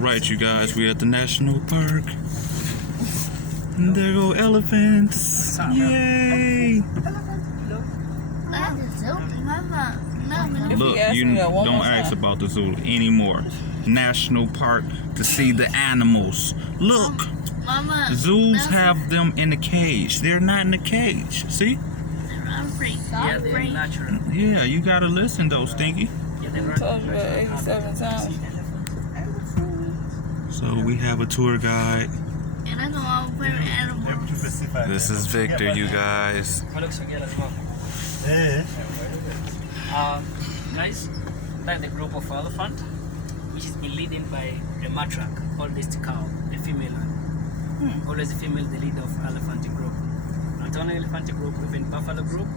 Alright, you guys, we're at the National Park. And there go elephants. Yay! Look, you don't ask about the zoo anymore. National Park to see the animals. Look! Zoos have them in the cage. They're not in the cage. See? Yeah, they're natural. Yeah, you gotta listen though, Stinky. Yeah, they're told you that 87 times. So we have a tour guide. And I know I'm very animals. This is Victor, you guys. Guys, that's the group of elephant, which is been leading by a matriarch, oldest cow, the female one. Always the female, the leader of elephant group. Not only elephant group, even buffalo group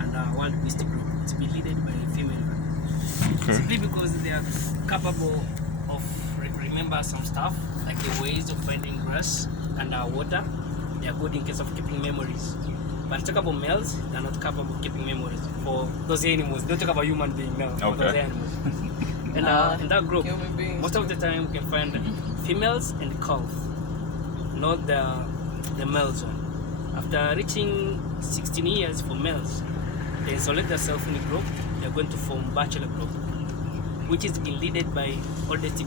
and wild beast group. It's been led by a female one. Okay. Simply because they are capable of remember some stuff, like the ways of finding grass and water. They are good in case of keeping memories. But talk about males, they are not capable of keeping memories for those animals. Don't talk about human beings now. For those animals. And in that group, most of the time we can find females and calf, not the males one. After reaching 16 years for males, they select themselves in a group. They are going to form bachelor group, which is being led by oldest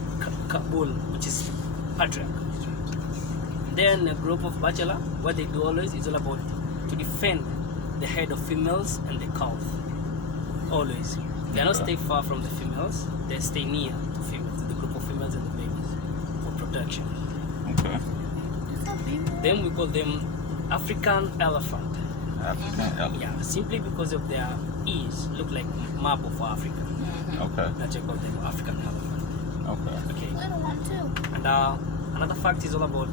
bull, which is patriarch. Then a group of bachelor, what they do always is all about to defend the head of females and the calf. Always. They are not stay far from the females, they stay near to females, to the group of females and the babies for protection. Okay. Then we call them African elephant. African elephant. Yeah, simply because of their ears look like map of Africa. Okay. That's why we call them African elephant. Okay. Okay. Little one too. And another fact is all about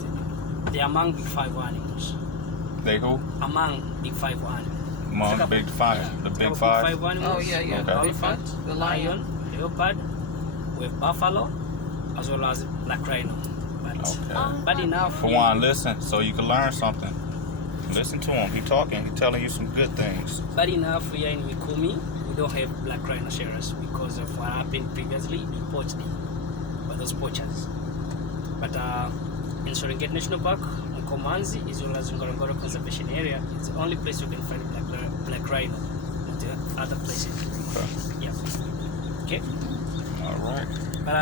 they are among big five animals. They who? Among big five animals. Among big five. The big five. Animals. Oh, yeah. Okay. The Elephant, the lion. leopard, with buffalo, as well as black rhino. But Okay. bad enough. For one, listen so you can learn something. Listen to him. He talking. He telling you some good things. Bad enough here in Mikumi, we don't have black rhinoceros because of what happened previously. We poached them by those poachers. But in Serengeti National Park, Komanzi, as well as Ngorongoro Conservation Area, it's the only place you can find black rhino. Not the other places. Okay. Yeah. Okay. All right. But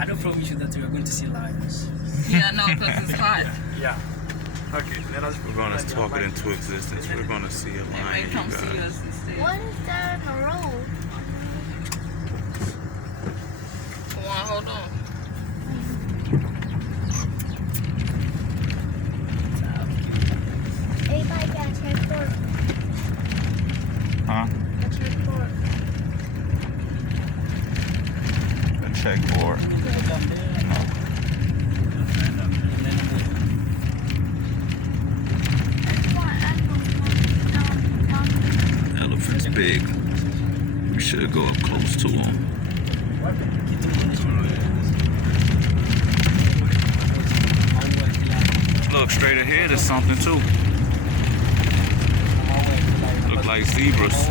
I don't promise you that we are going to see lions. Yeah, no, because it's hot. Yeah. Okay. Let us. We're gonna talk it into existence. We're gonna see a They may lion, you come see guys. us instead. What is that in the road? Come on, hold on. Everybody got a checkboard. Huh? A checkboard. A checkboard. Elephant's big. We should go up close to him. Look, straight ahead is something too. Look like zebras.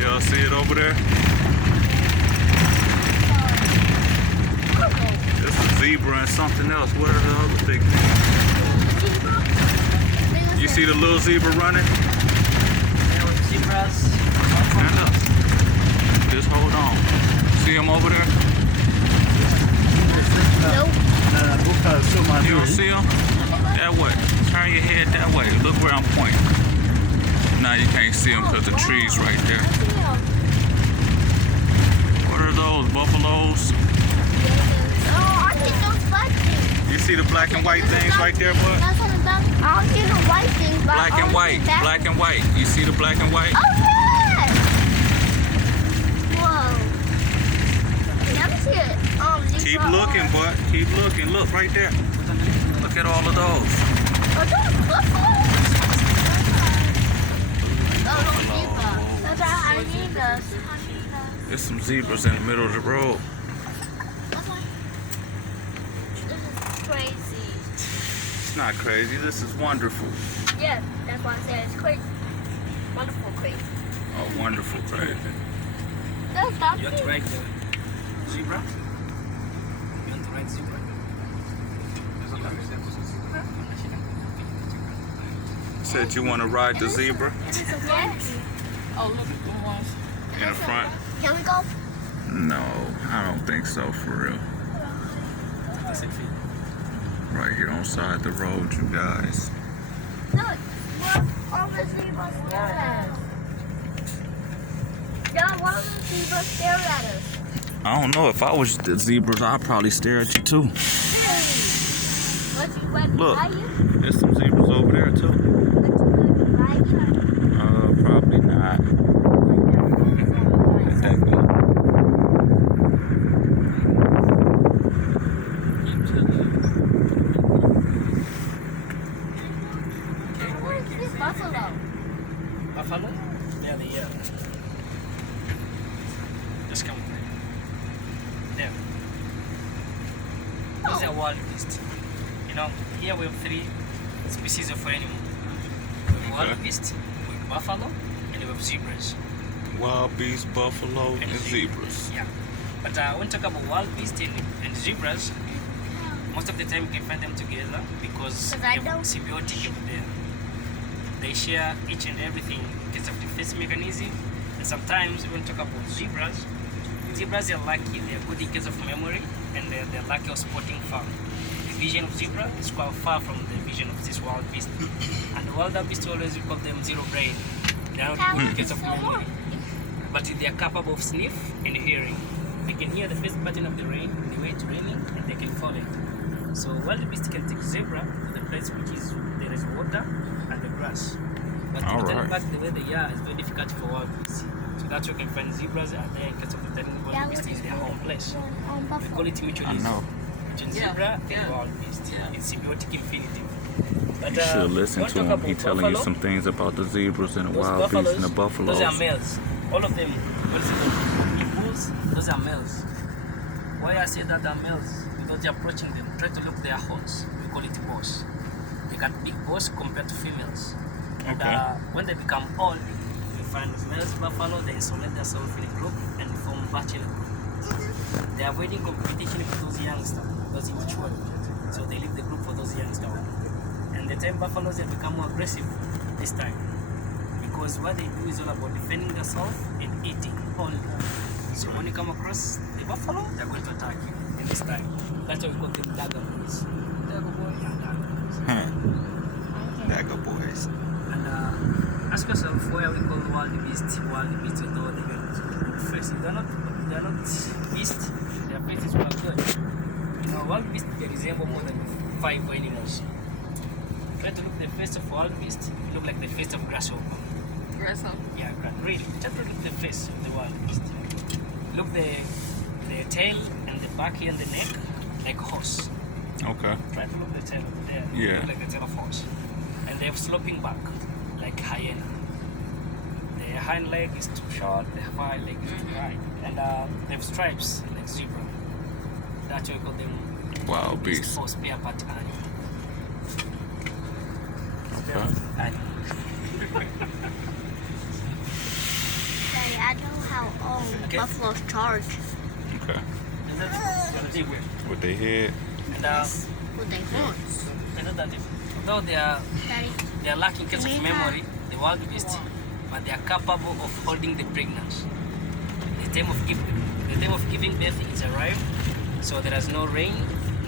Y'all see it over there? This is zebra and something else. What are the other big things? You see the little zebra running? Zebras. Stand up. Just hold on. See him over there? Nope. You don't see him? That way. Turn your head that way. Look where I'm pointing. Now you can't see him because the tree's right there. What are those? Buffaloes? Oh, I see those black things. You see the black and white things right there, bud? That's on the back. I don't see the white things, but Black and white. Black and white. You see the black and white? Oh, yeah! Whoa. Let me see it. Keep looking, bud. Keep looking. Look right there. Look at all of those. Oh, those buffaloes. Oh, those zebras. That's our hyenas. There's some zebras in the middle of the road. This is crazy. It's not crazy. This is wonderful. Yeah, that's why I said it's crazy. Wonderful crazy. Oh, wonderful crazy. That's not You want to ride the zebra? You want to ride zebra? Said you want to ride the zebra Yes. Oh, look at the ones. in the front? Can we go? No, I don't think so for real. That's it for you. Right here on side the road, you guys. Look, all the zebras stare at us. Yeah, one of the zebras stare at us. I don't know. If I was the zebras, I'd probably stare at you too. Hey. What Look, by you? there's some zebras over there too. By you? Probably not. Exactly. Where's this buffalo? Buffalo? Yeah, just come over. There. These are wild beasts. You know, here we have 3 species of animal. We have wild Okay. beast, we have buffalo, and we have zebras. Wild beasts, buffalo, and zebras. Yeah. But when we talk about wild beasts and zebras, most of the time you can find them together because 'Cause they I have don't- symbiotic over there. They share each and everything because of defense mechanism. And sometimes when we talk about zebras are lucky, they're good in case of memory, and they're lucky of spotting far. The vision of zebra is quite far from the vision of this wild beast. And the wild beast always we call them zero brain. They are not good in case of memory. But they are capable of sniff and hearing. They can hear the first pattern of the rain, the way it's raining, and they can follow it. So wild beast can take zebra to the place which is there is water and the grass. But to return Alright. back the way they are is very difficult for wild beasts. So that's why you can find zebras are there in case of returning wild beast is their home place. We call it I mutualism know. between Yeah, zebra and yeah. wild beast. Yeah. It's symbiotic infinitive. But You should listen when we to talk him. about He telling you buffalo, some things about the zebras and the those wild beasts and the Those are buffaloes. males. All of them. What is it? The bulls, those are males. Why I say that they're males? Because you're approaching them, try to look their horns. We call it boss. They got big boss compared to females. And Okay. when they become old, you find males buffalo, they isolate themselves in a group and form bachelor group. They are avoiding competition with those youngsters, those immature. So they leave the group for those youngsters. And the time buffaloes they become more aggressive this time. Because what they do is all about defending themselves and eating only. So when you come across the buffalo, they're going to attack you in this time. That's why we call them dagger boys. Dagger boy. Yeah, dagger boys. Huh. Dagger boys. And ask yourself where we call wild beasts, although they don't face it. They're not beasts, their faces were good. You know, wild beasts they resemble more than 5 animals. Try to look at the face of wild beast, look like the face of grasshopper. Grasshopper. Yeah, really. Just look at the face of the wild beast. Look the tail and the back here and the neck like horse. Okay. Try to look at the tail over there. Yeah. Look like the tail of horse. And they have sloping back like hyena. The hind leg is too short, the hind leg is too high. And they have stripes like zebra. That's why we call them Wild beasts. or spare part animal. Okay. Animal. Daddy, I know how Okay. buffaloes charge Okay. And that's zebra. With their head. And with their horns. although they are Daddy, lacking in case of memory, the wild beasts, but they are capable of holding the pregnancy. The time of giving birth is arrived, so there is no rain,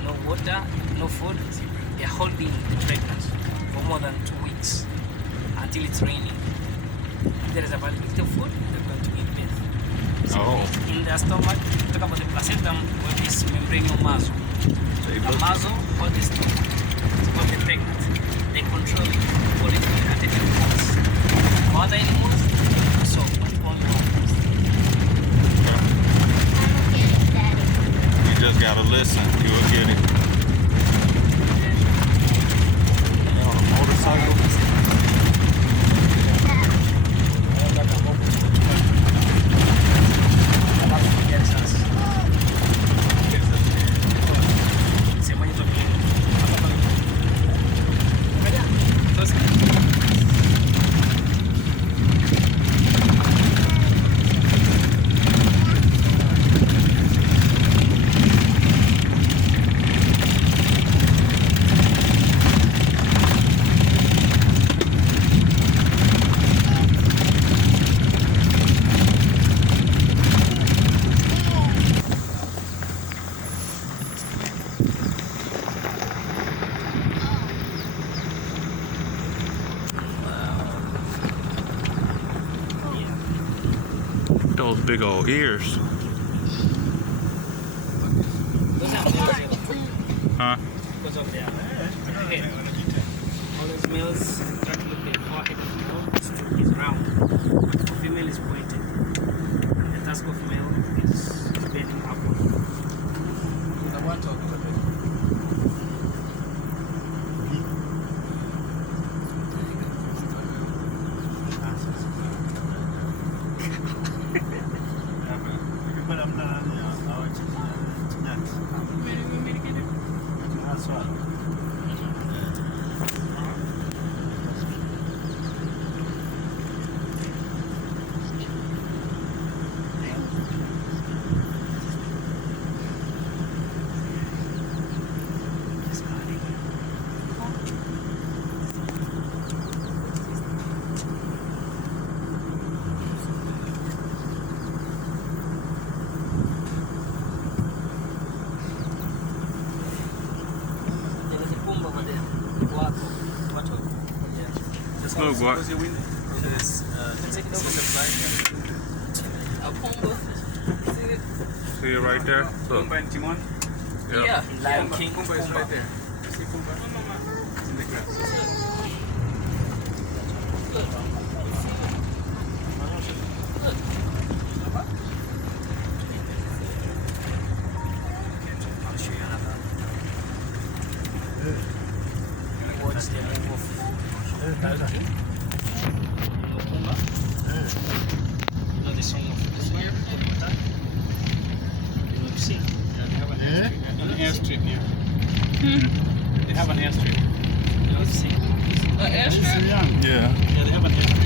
no water, no food. They are holding the pregnancy for more than 2 weeks until it's raining. If there is availability of food, they're going to give birth. So Oh. in their stomach, talk about the placenta with this membranous muscle. The muzzle holds this to hold the pregnant. They control it, hold it at different points. For other animals, so only one beast. Okay. I don't get it, Daddy. You just gotta listen. You will get it. They on a motorcycle. Sehemu hizo those big old ears. Those are males yellow. Huh? Because of their head. All those males, try to look their forehead of the male is round. The female is pointed. The tusk of male is bending upward. The one talking about it. There is a pumba over there. What? Look, boy. Close your window. Yes. Take it over the blind. A pumba. See it? See it right there? Look. Pumba and Timon. Yep. Yeah. Lion Pumba. King. Pumba is right there. You see Pumba? It's in the grass. I'll show you another. Watch the move of Lion King. You know Pumba? You know the song of this one? You know sing. An airstrip here. They have an airstrip. You know sing. An airstrip? Yeah. Yeah, they have an airstrip.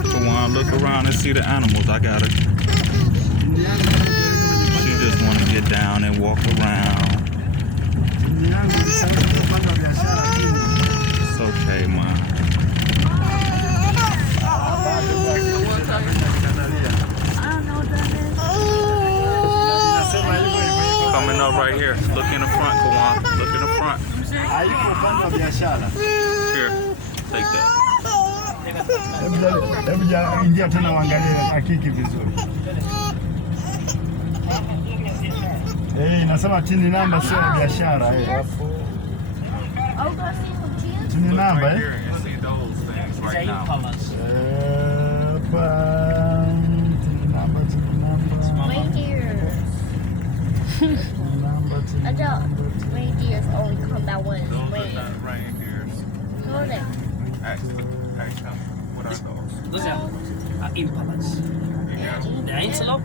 Come on, look around and see the animals. I got it. She just want to get down and walk around. It's okay, man. Coming up right here. Look in the front, Kawan. Look in the front. Here, take that. Hebu ingia tena uangalie hakiki vizuri. Nasema chini namba sio ya biashara Oh, go see some kids. Chini Look namba right here and see those things These are right now. impalas. Hapa chini namba Reindeers. I thought reindeers only come that way. Those are Rain. not reindeers. Go there. Actually, what are those? Those are impalas. The antelope,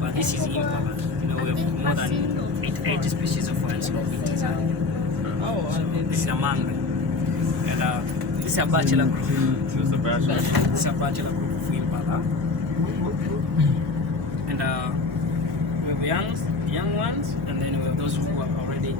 but this is impala. You know, we have more than 80 species of antelope in Tanzania. This is among them. And this is a bachelor group. This is a bachelor. This is a bachelor group of impala. And we have young ones, and then we have those who are already